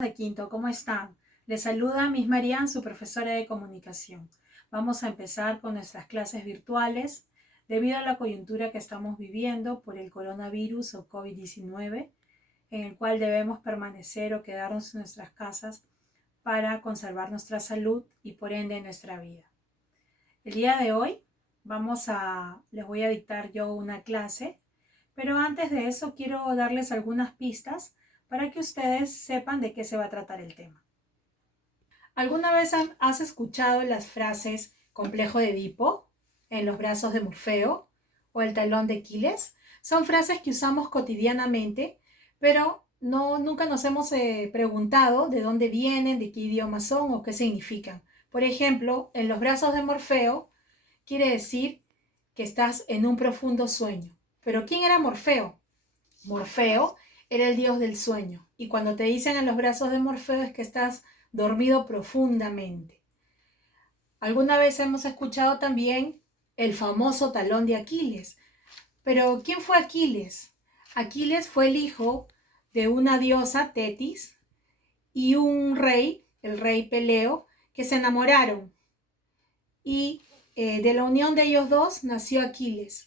De quinto, ¿cómo están? Les saluda Miss Marian, su profesora de comunicación. Vamos a empezar con nuestras clases virtuales debido a la coyuntura que estamos viviendo por el coronavirus o COVID-19, en el cual debemos permanecer o quedarnos en nuestras casas para conservar nuestra salud y por ende nuestra vida. El día de hoy les voy a dictar yo una clase, pero antes de eso quiero darles algunas pistas para que ustedes sepan de qué se va a tratar el tema. ¿Alguna vez has escuchado las frases complejo de Edipo, en los brazos de Morfeo o el talón de Aquiles? Son frases que usamos cotidianamente, pero nunca nos hemos preguntado de dónde vienen, de qué idioma son o qué significan. Por ejemplo, en los brazos de Morfeo quiere decir que estás en un profundo sueño. ¿Pero quién era Morfeo? Morfeo era el dios del sueño. Y cuando te dicen en los brazos de Morfeo es que estás dormido profundamente. Alguna vez hemos escuchado también el famoso talón de Aquiles. Pero ¿quién fue Aquiles? Aquiles fue el hijo de una diosa, Tetis, y un rey, el rey Peleo, que se enamoraron. Y de la unión de ellos dos nació Aquiles.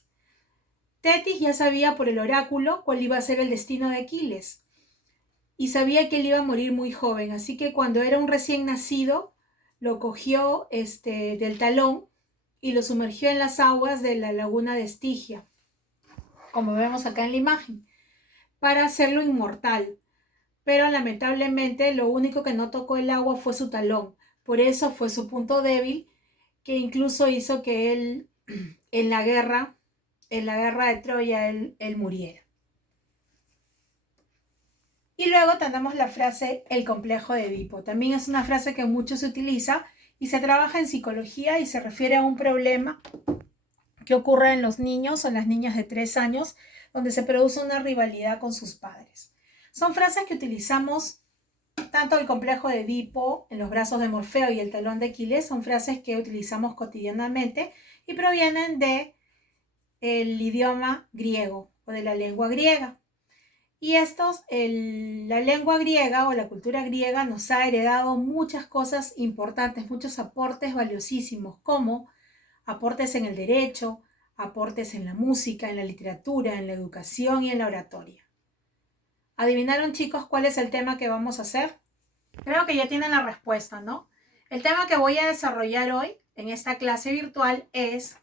Tetis ya sabía por el oráculo cuál iba a ser el destino de Aquiles y sabía que él iba a morir muy joven, así que cuando era un recién nacido lo cogió del talón y lo sumergió en las aguas de la laguna de Estigia, como vemos acá en la imagen, para hacerlo inmortal. Pero lamentablemente lo único que no tocó el agua fue su talón, por eso fue su punto débil, que incluso hizo que él en la guerra de Troya él muriera. Y luego tenemos la frase el complejo de Edipo. También es una frase que mucho se utiliza y se trabaja en psicología y se refiere a un problema que ocurre en los niños o en las niñas de 3 años, donde se produce una rivalidad con sus padres. Son frases que utilizamos tanto el complejo de Edipo, en los brazos de Morfeo y el talón de Aquiles, son frases que utilizamos cotidianamente y provienen del idioma griego o de la lengua griega. Y la lengua griega o la cultura griega nos ha heredado muchas cosas importantes, muchos aportes valiosísimos, como aportes en el derecho, aportes en la música, en la literatura, en la educación y en la oratoria. ¿Adivinaron, chicos, cuál es el tema que vamos a hacer? Creo que ya tienen la respuesta, ¿no? El tema que voy a desarrollar hoy en esta clase virtual es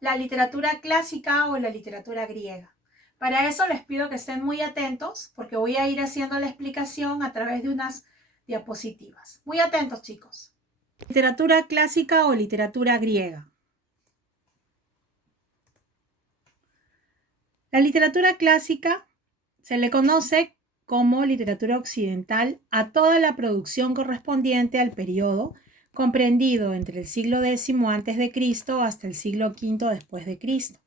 la literatura clásica o la literatura griega. Para eso les pido que estén muy atentos porque voy a ir haciendo la explicación a través de unas diapositivas. Muy atentos, chicos. Literatura clásica o literatura griega. La literatura clásica se le conoce como literatura occidental a toda la producción correspondiente al periodo comprendido entre el siglo X a.C. hasta el siglo V después de Cristo.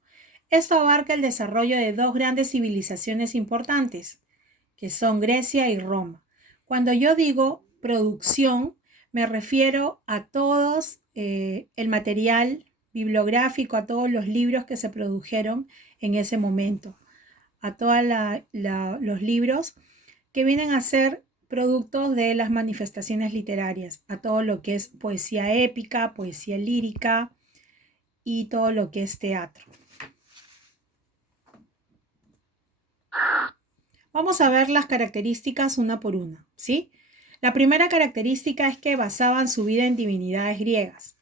Esto abarca el desarrollo de dos grandes civilizaciones importantes, que son Grecia y Roma. Cuando yo digo producción, me refiero a todos el material bibliográfico, a todos los libros que se produjeron en ese momento, a todos los libros que vienen a ser productos de las manifestaciones literarias, a todo lo que es poesía épica, poesía lírica y todo lo que es teatro. Vamos a ver las características una por una, ¿sí? La primera característica es que basaban su vida en divinidades griegas.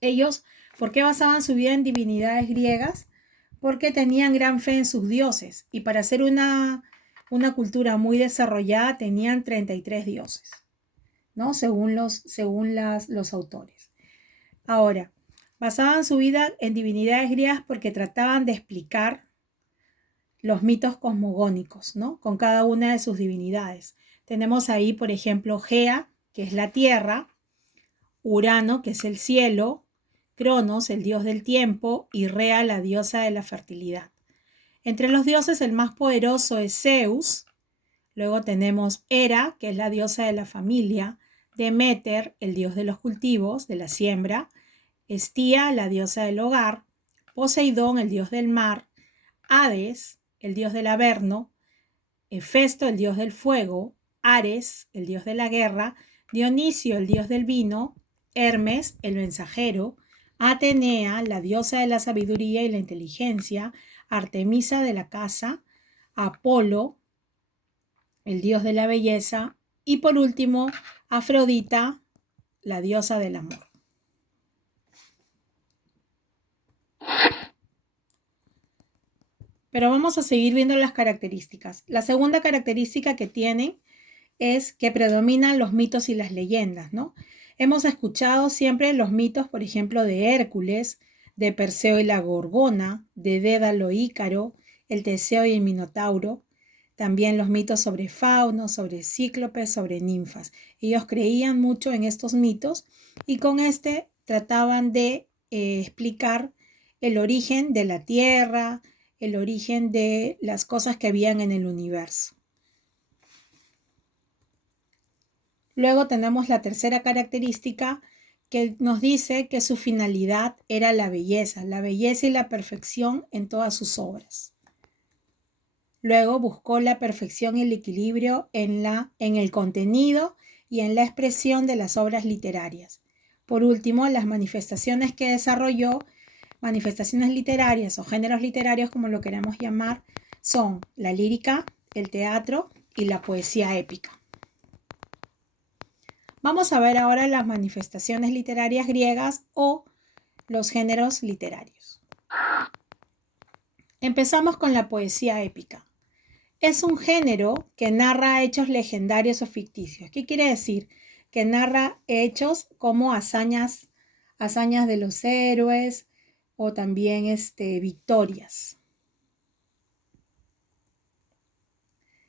Ellos, ¿por qué basaban su vida en divinidades griegas? Porque tenían gran fe en sus dioses y para ser una cultura muy desarrollada tenían 33 dioses, ¿no? Según los autores. Ahora, basaban su vida en divinidades griegas porque trataban de explicar los mitos cosmogónicos, ¿no? Con cada una de sus divinidades. Tenemos ahí, por ejemplo, Gea, que es la tierra, Urano, que es el cielo, Cronos, el dios del tiempo, y Rea, la diosa de la fertilidad. Entre los dioses el más poderoso es Zeus. Luego tenemos Hera, que es la diosa de la familia, Deméter, el dios de los cultivos, de la siembra, Estía, la diosa del hogar, Poseidón, el dios del mar, Hades, el dios del averno, Hefesto, el dios del fuego, Ares, el dios de la guerra, Dionisio, el dios del vino, Hermes, el mensajero, Atenea, la diosa de la sabiduría y la inteligencia, Artemisa de la caza, Apolo, el dios de la belleza, y por último, Afrodita, la diosa del amor. Pero vamos a seguir viendo las características. La segunda característica que tienen es que predominan los mitos y las leyendas, ¿no? Hemos escuchado siempre los mitos, por ejemplo, de Hércules, de Perseo y la Gorgona, de Dédalo y Ícaro, el Teseo y el Minotauro, también los mitos sobre faunos, sobre cíclopes, sobre ninfas. Ellos creían mucho en estos mitos y con este trataban de explicar el origen de la Tierra, el origen de las cosas que habían en el universo. Luego tenemos la tercera característica que nos dice que su finalidad era la belleza y la perfección en todas sus obras. Luego buscó la perfección y el equilibrio en el contenido y en la expresión de las obras literarias. Por último, las manifestaciones que desarrolló, manifestaciones literarias o géneros literarios, como lo queremos llamar, son la lírica, el teatro y la poesía épica. Vamos a ver ahora las manifestaciones literarias griegas o los géneros literarios. Empezamos con la poesía épica. Es un género que narra hechos legendarios o ficticios. ¿Qué quiere decir? Que narra hechos como hazañas de los héroes o también victorias.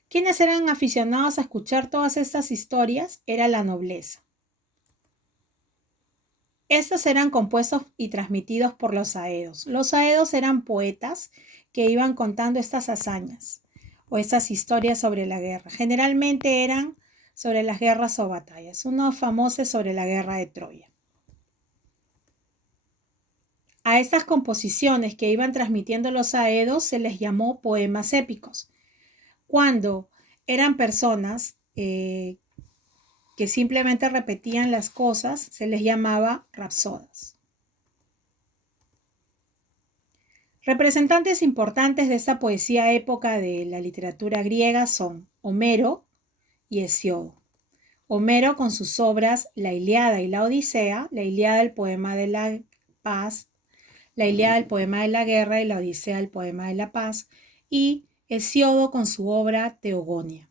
¿Quiénes eran aficionados a escuchar todas estas historias? Era la nobleza. Estos eran compuestos y transmitidos por los aedos. Los aedos eran poetas que iban contando estas hazañas o estas historias sobre la guerra. Generalmente eran sobre las guerras o batallas. Uno famoso es sobre la guerra de Troya. A estas composiciones que iban transmitiendo los aedos se les llamó poemas épicos. Cuando eran personas que simplemente repetían las cosas, se les llamaba rapsodas. Representantes importantes de esta poesía época de la literatura griega son Homero y Hesíodo. Homero con sus obras La Ilíada y la Odisea, la Ilíada el poema de la paz, la Ilíada el poema de la guerra y la Odisea el poema de la paz, y Hesíodo con su obra Teogonia.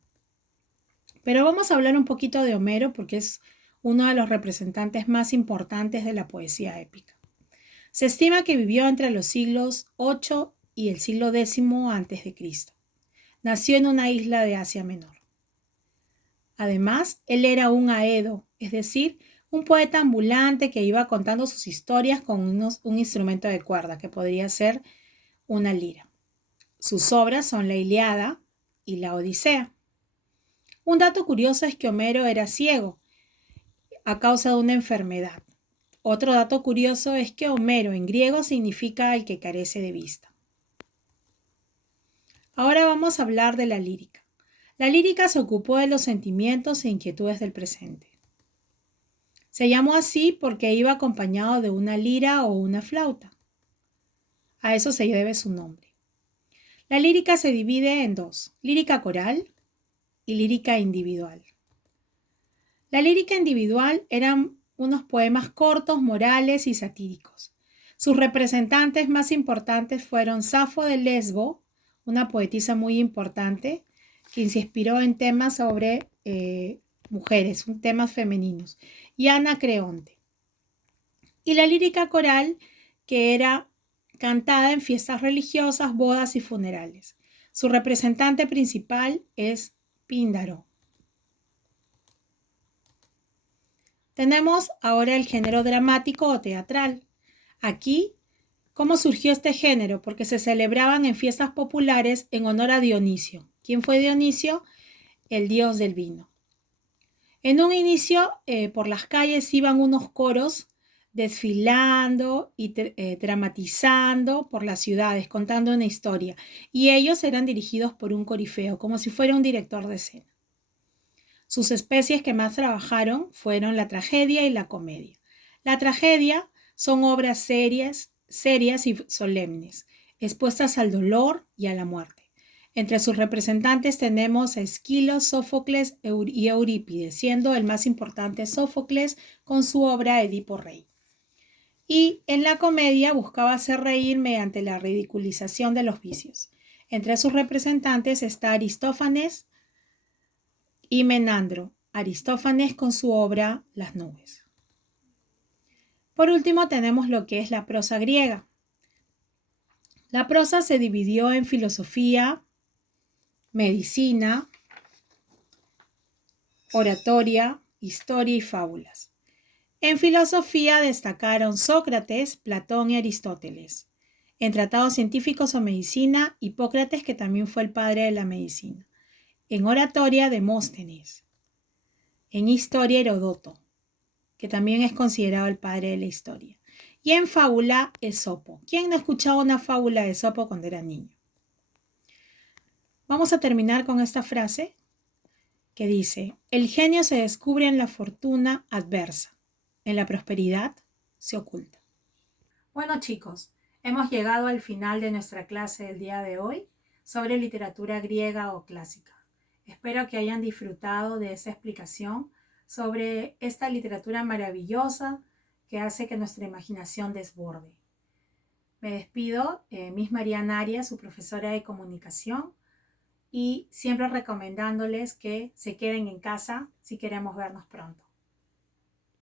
Pero vamos a hablar un poquito de Homero porque es uno de los representantes más importantes de la poesía épica. Se estima que vivió entre los siglos VIII y el siglo X a.C. Nació en una isla de Asia Menor. Además, él era un aedo, es decir, un poeta ambulante que iba contando sus historias con un instrumento de cuerda, que podría ser una lira. Sus obras son la Ilíada y la Odisea. Un dato curioso es que Homero era ciego a causa de una enfermedad. Otro dato curioso es que Homero en griego significa el que carece de vista. Ahora vamos a hablar de la lírica. La lírica se ocupó de los sentimientos e inquietudes del presente. Se llamó así porque iba acompañado de una lira o una flauta. A eso se debe su nombre. La lírica se divide en dos, lírica coral y lírica individual. La lírica individual eran unos poemas cortos, morales y satíricos. Sus representantes más importantes fueron Safo de Lesbo, una poetisa muy importante, quien se inspiró en temas sobre mujeres, temas femeninos, y Anacreonte. Y la lírica coral, que era cantada en fiestas religiosas, bodas y funerales. Su representante principal es Píndaro. Tenemos ahora el género dramático o teatral. Aquí, ¿cómo surgió este género? Porque se celebraban en fiestas populares en honor a Dionisio. ¿Quién fue Dionisio? El dios del vino. En un inicio, por las calles iban unos coros desfilando y dramatizando por las ciudades, contando una historia. Y ellos eran dirigidos por un corifeo, como si fuera un director de escena. Sus especies que más trabajaron fueron la tragedia y la comedia. La tragedia son obras serias y solemnes, expuestas al dolor y a la muerte. Entre sus representantes tenemos a Esquilo, Sófocles y Eurípides, siendo el más importante Sófocles con su obra Edipo Rey. Y en la comedia buscaba hacer reír mediante la ridiculización de los vicios. Entre sus representantes está Aristófanes y Menandro. Aristófanes con su obra Las nubes. Por último tenemos lo que es la prosa griega. La prosa se dividió en filosofía, medicina, oratoria, historia y fábulas. En filosofía destacaron Sócrates, Platón y Aristóteles. En tratados científicos o medicina, Hipócrates, que también fue el padre de la medicina. En oratoria, Demóstenes. En historia, Herodoto, que también es considerado el padre de la historia. Y en fábula, Esopo. ¿Quién no escuchaba una fábula de Esopo cuando era niño? Vamos a terminar con esta frase que dice: el genio se descubre en la fortuna adversa, en la prosperidad se oculta. Bueno, chicos, hemos llegado al final de nuestra clase del día de hoy sobre literatura griega o clásica. Espero que hayan disfrutado de esa explicación sobre esta literatura maravillosa que hace que nuestra imaginación desborde. Me despido, Miss Mariana Arias, su profesora de comunicación, y siempre recomendándoles que se queden en casa si queremos vernos pronto.